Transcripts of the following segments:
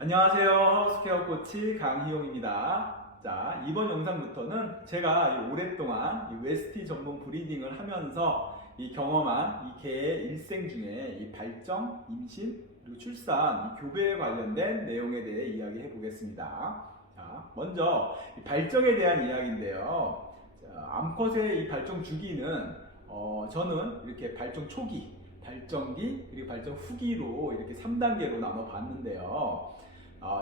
안녕하세요. 하우스케어 코치 강희용입니다. 자, 이번 영상부터는 제가 오랫동안 이 웨스티 전문 브리딩을 하면서 이 경험한 이 개의 일생 중에 이 발정, 임신, 그리고 출산, 이 교배에 관련된 내용에 대해 이야기해 보겠습니다. 자, 먼저 이 발정에 대한 이야기인데요. 자, 암컷의 이 발정 주기는 저는 이렇게 발정 초기, 발정기, 그리고 발정 후기로 이렇게 3단계로 나눠 봤는데요.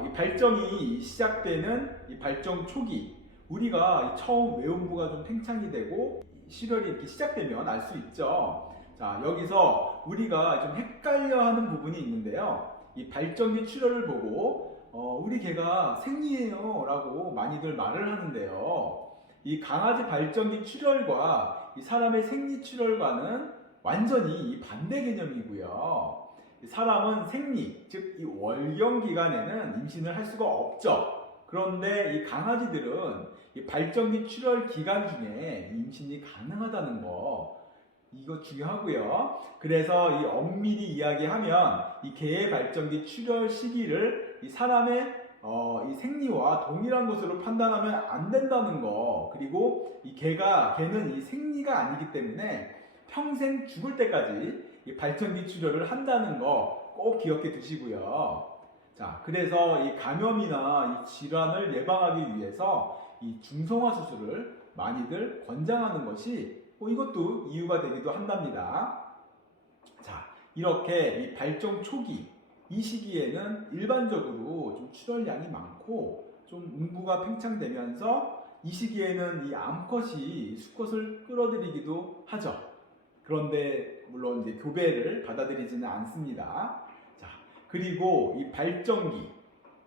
이 발정이 시작되는 이 발정 초기, 우리가 처음 외음부가 좀 팽창이 되고 실혈이 이렇게 시작되면 알 수 있죠. 자, 여기서 우리가 좀 헷갈려하는 부분이 있는데요. 이 발정기 출혈을 보고 우리 개가 생리예요 라고 많이들 말을 하는데요. 이 강아지 발정기 출혈과 이 사람의 생리 출혈과는 완전히 반대 개념이고요. 사람은 생리, 즉 이 월경 기간에는 임신을 할 수가 없죠. 그런데 이 강아지들은 이 발정기 출혈 기간 중에 임신이 가능하다는 거, 이거 중요하고요. 그래서 이 엄밀히 이야기하면 이 개의 발정기 출혈 시기를 이 사람의 이 생리와 동일한 것으로 판단하면 안 된다는 거, 그리고 이 개는 이 생리가 아니기 때문에 평생 죽을 때까지 이 발정기 출혈을 한다는 거 꼭 기억해 두시고요. 자, 그래서 이 감염이나 이 질환을 예방하기 위해서 이 중성화 수술을 많이들 권장하는 것이 이것도 이유가 되기도 한답니다. 자, 이렇게 이 발정 초기, 이 시기에는 일반적으로 좀 출혈량이 많고 좀 음부가 팽창되면서 이 시기에는 이 암컷이 수컷을 끌어들이기도 하죠. 그런데 물론 이제 교배를 받아들이지는 않습니다. 자, 그리고 이 발정기,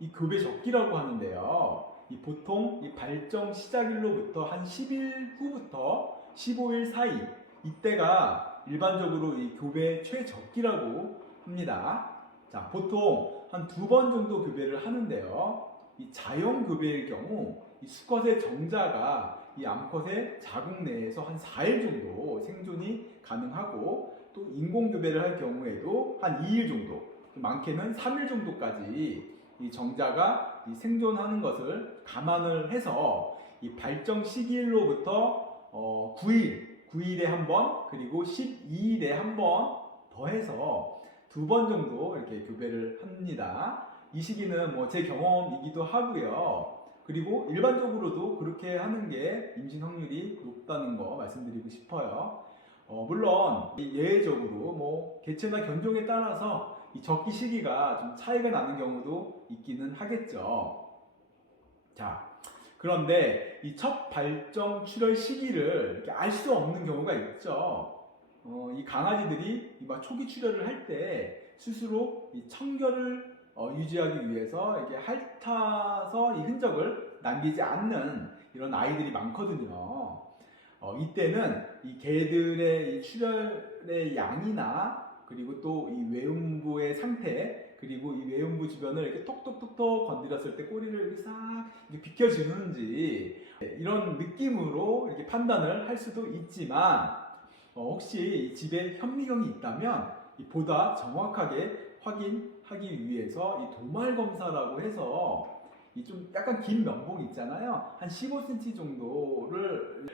이 교배 적기라고 하는데요. 이 보통 이 발정 시작일로부터 한 10일 후부터 15일 사이, 이때가 일반적으로 이 교배 최적기라고 합니다. 자, 보통 한 2번 정도 교배를 하는데요. 이 자연 교배일 경우 이 수컷의 정자가 이 암컷의 자궁 내에서 한 4일 정도 생존이 가능하고, 또 인공 교배를 할 경우에도 한 2일 정도, 많게는 3일 정도까지 이 정자가 이 생존하는 것을 감안을 해서 이 발정 시기일로부터 9일에 한 번, 그리고 12일에 한 번 더해서 2번 정도 이렇게 교배를 합니다. 이 시기는 뭐 제 경험이기도 하고요. 그리고 일반적으로도 그렇게 하는 게 임신 확률이 높다는 거 말씀드리고 싶어요. 물론 예외적으로 뭐 개체나 견종에 따라서 이 적기 시기가 좀 차이가 나는 경우도 있기는 하겠죠. 자, 그런데 이 첫 발정 출혈 시기를 이렇게 알 수 없는 경우가 있죠. 이 강아지들이 막 초기 출혈을 할 때 스스로 이 청결을 유지하기 위해서 이렇게 핥아서 이 흔적을 남기지 않는 이런 아이들이 많거든요. 이때는 이 개들의 이 출혈의 양이나, 그리고 또 이 외음부의 상태, 그리고 이 외음부 주변을 이렇게 톡톡톡톡 건드렸을 때 꼬리를 이렇게 싹 이렇게 비켜주는지, 이런 느낌으로 이렇게 판단을 할 수도 있지만, 혹시 집에 현미경이 있다면 보다 정확하게 확인하기 위해서 이 도말 검사라고 해서 이 좀 약간 긴 면봉 있잖아요. 한 15cm 정도를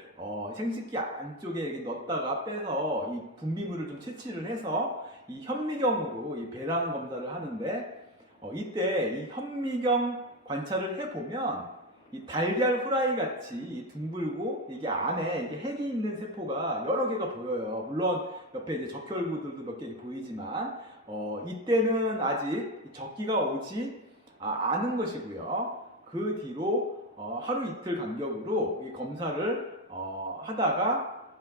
생식기 안쪽에 이렇게 넣었다가 빼서 이 분비물을 좀 채취를 해서 이 현미경으로 이 배랑 검사를 하는데, 이때 이 현미경 관찰을 해보면 이 달걀 후라이 같이 둥글고 이게 안에 이게 핵이 있는 세포가 여러 개가 보여요. 물론 옆에 이제 적혈구들도 몇 개 보이지만 이때는 아직 적기가 오지 않은 것이고요. 그 뒤로 하루 이틀 간격으로 이 검사를 하다가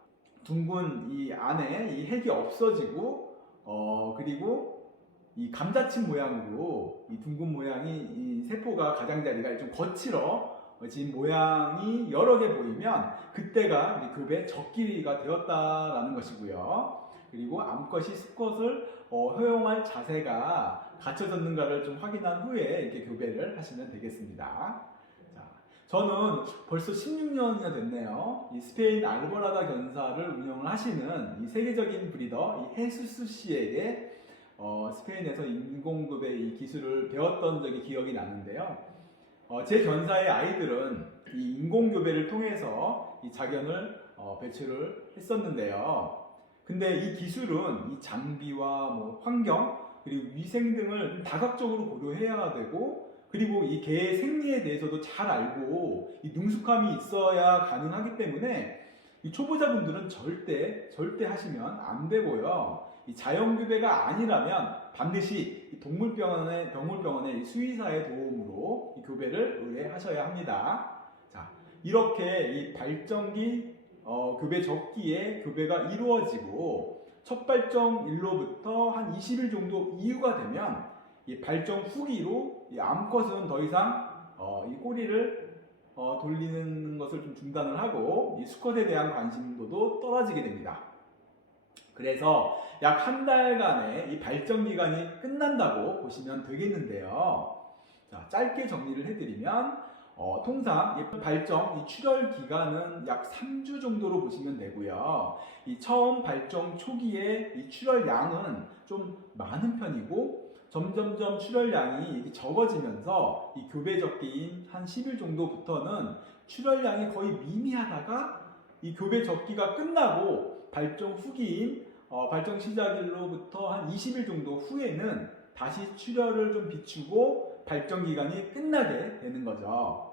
둥근 이 안에 이 핵이 없어지고, 그리고 이 감자칩 모양으로 이 둥근 모양이 이 세포가 가장자리가 좀 거칠어진 모양이 여러 개 보이면 그때가 교배 적기가 되었다라는 것이고요. 그리고 암컷이 수컷을 허용할 자세가 갖춰졌는가를 좀 확인한 후에 이렇게 교배를 하시면 되겠습니다. 자, 저는 벌써 16년이나 됐네요. 이 스페인 알보라다 견사를 운영을 하시는 이 세계적인 브리더 이 헤수스 씨에게 스페인에서 인공교배 이 기술을 배웠던 적이 기억이 나는데요. 제 견사의 아이들은 이 인공교배를 통해서 이 자견을 배출을 했었는데요. 근데 이 기술은 이 장비와 뭐 환경 그리고 위생 등을 다각적으로 고려해야 되고, 그리고 이 개의 생리에 대해서도 잘 알고 이 능숙함이 있어야 가능하기 때문에 이 초보자분들은 절대 하시면 안 되고요. 이 자연교배가 아니라면 반드시 이 동물병원의 수의사의 도움으로 이 교배를 의뢰하셔야 합니다. 자, 이렇게 이 발정기 교배 적기에 교배가 이루어지고 첫 발정일로부터 한 20일 정도 이후가 되면 이 발정 후기로 이 암컷은 더 이상 이 꼬리를 돌리는 것을 좀 중단을 하고 이 수컷에 대한 관심도도 떨어지게 됩니다. 그래서 약 한 달간의 이 발정 기간이 끝난다고 보시면 되겠는데요. 자, 짧게 정리를 해드리면 통상 이 발정, 이 출혈 기간은 약 3주 정도로 보시면 되고요. 이 처음 발정 초기에 이 출혈량은 좀 많은 편이고 점점점 출혈량이 적어지면서 이 교배 적기인 한 10일 정도부터는 출혈량이 거의 미미하다가 이 교배 적기가 끝나고 발정 후기인 발정 시작일로부터 한 20일 정도 후에는 다시 출혈을 좀 비추고 발정 기간이 끝나게 되는 거죠.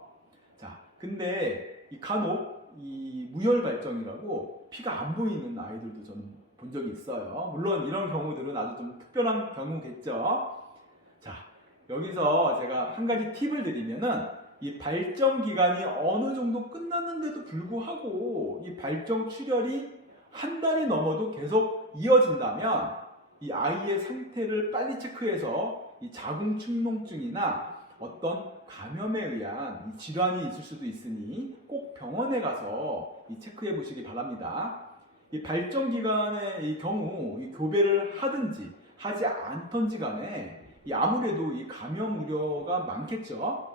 자, 근데 이 간혹 이 무혈 발정이라고 피가 안 보이는 아이들도 저는 본 적이 있어요. 물론 이런 경우들은 아주 좀 특별한 경우겠죠. 자, 여기서 제가 한 가지 팁을 드리면은 이 발정 기간이 어느 정도 끝났는데도 불구하고 이 발정 출혈이 한 달이 넘어도 계속 이어진다면 이 아이의 상태를 빨리 체크해서 이 자궁축농증이나 어떤 감염에 의한 이 질환이 있을 수도 있으니 꼭 병원에 가서 이 체크해 보시기 바랍니다. 이 발정 기간의 이 경우 이 교배를 하든지 하지 않던지 간에 이 아무래도 이 감염 우려가 많겠죠.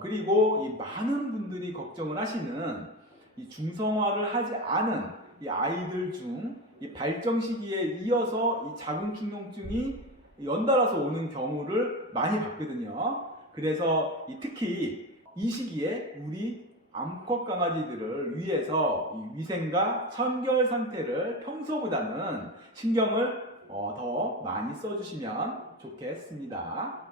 그리고 이 많은 분들이 걱정을 하시는 이 중성화를 하지 않은 이 아이들 중 이 발정 시기에 이어서 이 자궁축농증이 연달아서 오는 경우를 많이 봤거든요. 그래서 특히 이 시기에 우리 암컷 강아지들을 위해서 이 위생과 청결 상태를 평소보다는 신경을 더 많이 써주시면 좋겠습니다.